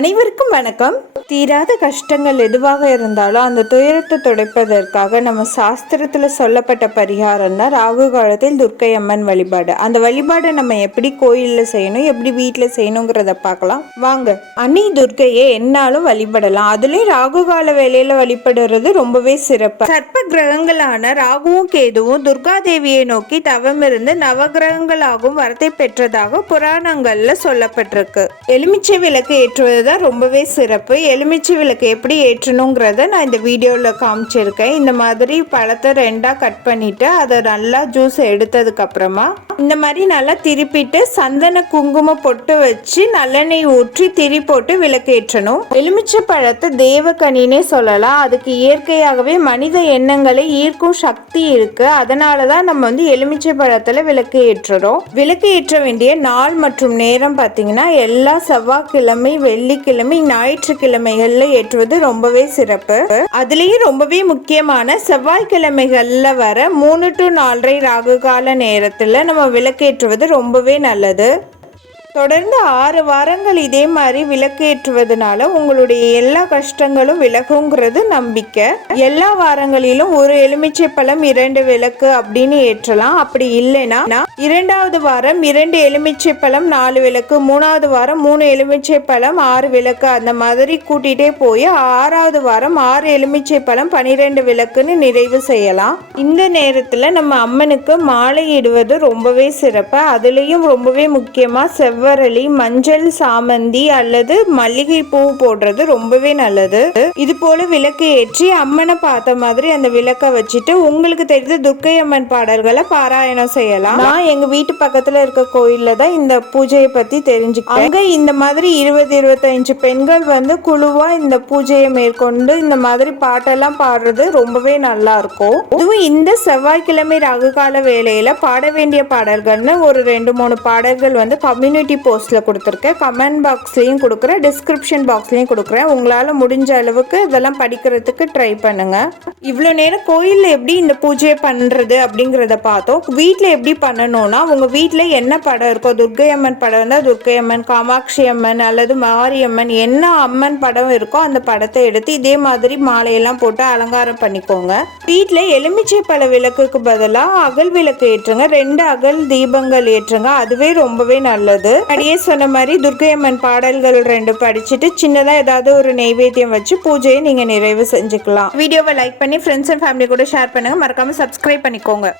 அனைவருக்கும் வணக்கம். தீராத கஷ்டங்கள் எதுவாக இருந்தாலும் அந்த துயரத்தை துடைப்பதற்காக நம்ம சாஸ்திரத்துல சொல்லப்பட்ட பரிகாரம் தான் ராகு காலத்தில் துர்க்கை அம்மன் வழிபாடு. அந்த வழிபாடை நம்ம எப்படி கோயிலில் செய்யணும் எப்படி வீட்டுல செய்யணுங்கிறத பார்க்கலாம். வாங்க. அன்னி துர்க்கையை என்னாலும் வழிபடலாம். அதுலயும் ராகு கால வேலையில வழிபடுறது ரொம்பவே சிறப்பு. சர்ப்ப கிரகங்களான ராகுவும் கேதுவும் துர்கா தேவியை நோக்கி தவம் இருந்து நவகிரகங்களாகவும் வரத்தை பெற்றதாக புராணங்கள்ல சொல்லப்பட்டிருக்கு. எலுமிச்சை விளக்கு ஏற்றுவது தான் ரொம்பவே சிறப்பு. எலுமிச்சை விளக்கு எப்படி ஏற்றணுங்கிறத நான் இந்த வீடியோவில் காமிச்சிருக்கேன். இந்த மாதிரி பழத்தை ரெண்டாக கட் பண்ணிவிட்டு அதை நல்லா ஜூஸ் எடுத்ததுக்கப்புறமா இந்த மாதிரி நல்லா திருப்பிட்டு சந்தன குங்கும பொட்டு வச்சு நல்லெண்ணெய் ஊற்றி திரி போட்டு விளக்கேற்றணும் எலுமிச்சை பழத்தை தேவக்கனினே சொல்லலாம். அதுக்கு இயற்கையாகவே மனித எண்ணங்களை ஈர்க்கும் சக்தி இருக்கு. அதனால தான் நம்ம வந்து எலுமிச்சை பழத்தில் விளக்கு ஏற்றுறோம். விளக்கு ஏற்ற வேண்டிய நாள் மற்றும் நேரம் பார்த்தீங்கன்னா எல்லா செவ்வாய்க்கிழமை வெள்ளிக்கிழமை ஞாயிற்றுக்கிழமைகள்ல ஏற்றுவது ரொம்பவே சிறப்பு. அதுலேயும் ரொம்பவே முக்கியமான செவ்வாய்க்கிழமைகள்ல வர மூணு டு நாலரை ராகு கால நேரத்தில் நம்ம விளக்கேற்றுவது ரொம்பவே நல்லது. தொடர்ந்து ஆறு வாரங்கள் இதே மாதிரி விளக்கேற்றுவதனால உங்களுடைய எல்லா கஷ்டங்களும் விலகுங்கிறது நம்பிக்கை. எல்லா வாரங்களிலும் ஒரு எலுமிச்சை பழம் இரண்டு விளக்கு அப்படின்னு ஏற்றலாம். அப்படி இல்லைன்னா இரண்டாவது வாரம் இரண்டு எலுமிச்சை பழம் நாலு விளக்கு மூணாவது வாரம் மூணு எலுமிச்சை பழம் ஆறு விளக்கு அந்த மாதிரி கூட்டிகிட்டே போய் ஆறாவது வாரம் ஆறு எலுமிச்சை பழம் பனிரெண்டு விளக்குன்னு நிறைவு செய்யலாம். இந்த நேரத்தில் நம்ம அம்மனுக்கு மாலை இடுவது ரொம்பவே சிறப்பு. அதுலேயும் ரொம்பவே முக்கியமாக செவ்வரளி மஞ்சள் சாமந்தி அல்லது மல்லிகை பூ போடுறது ரொம்பவே நல்லது. இது போல விளக்கு ஏற்றி அம்மனை பார்த்த மாதிரி அந்த விளக்க வச்சுட்டு உங்களுக்கு தெரிந்த துர்க்கை அம்மன் பாடல்களை பாராயணம் செய்யலாம். நான் எங்க வீட்டு பக்கத்துல இருக்க கோயில்ல தான் இந்த பூஜையை பத்தி தெரிஞ்சுக்கிட்டேன். அங்க இந்த மாதிரி இருபது இருபத்தஞ்சு பெண்கள் வந்து குழுவா இந்த பூஜையை மேற்கொண்டு இந்த மாதிரி பாட்டெல்லாம் பாடுறது ரொம்பவே நல்லா இருக்கும். இதுவும் இந்த செவ்வாய்க்கிழமை ராகுகால வேலையில பாட வேண்டிய பாடல்கள்னு ஒரு ரெண்டு மூணு பாடல்கள் வந்து கம்யூனிட்டி போஸ்ட்ல கொடுத்துருக்கேன். கமெண்ட் பாக்ஸ்லேயும் கொடுக்குறேன். டிஸ்கிரிப்ஷன் பாக்ஸ்லேயும் கொடுக்குறேன். உங்களால் முடிஞ்ச அளவுக்கு இதெல்லாம் படிக்கிறதுக்கு ட்ரை பண்ணுங்கள் இவ்வளோ நேரம் கோயிலில் எப்படி இந்த பூஜையை பண்ணுறது அப்படிங்கிறத பார்த்தோம். வீட்டில் எப்படி பண்ணணும்னா உங்கள் வீட்டில் என்ன படம் இருக்கோ துர்க்கை அம்மன் படம் இருந்தால் துர்க்கை அம்மன் காமாட்சி அம்மன் அல்லது மாரியம்மன் என்ன அம்மன் படம் இருக்கோ அந்த படத்தை எடுத்து இதே மாதிரி மாலையெல்லாம் போட்டு அலங்காரம் பண்ணிக்கோங்க. வீட்டில் எலுமிச்சை பழ விளக்குக்கு பதிலாக அகல் விளக்கு ஏற்றுங்க. ரெண்டு அகல் தீபங்கள் ஏற்றுங்க. அதுவே ரொம்பவே நல்லது. அடியே சொன்ன மாதிரி துர்க்கை அம்மன் பாடல்கள் ரெண்டு படிச்சுட்டு சின்னதா ஏதாவது ஒரு நெய்வேத்தியம் வச்சு பூஜையை நீங்க நிறைவு செஞ்சுக்கலாம். வீடியோவை லைக் பண்ணி ஃப்ரெண்ட்ஸ் அண்ட் ஃபேமிலி கூட ஷேர் பண்ணுங்க. மறக்காம சப்ஸ்கிரைப் பண்ணிக்கோங்க.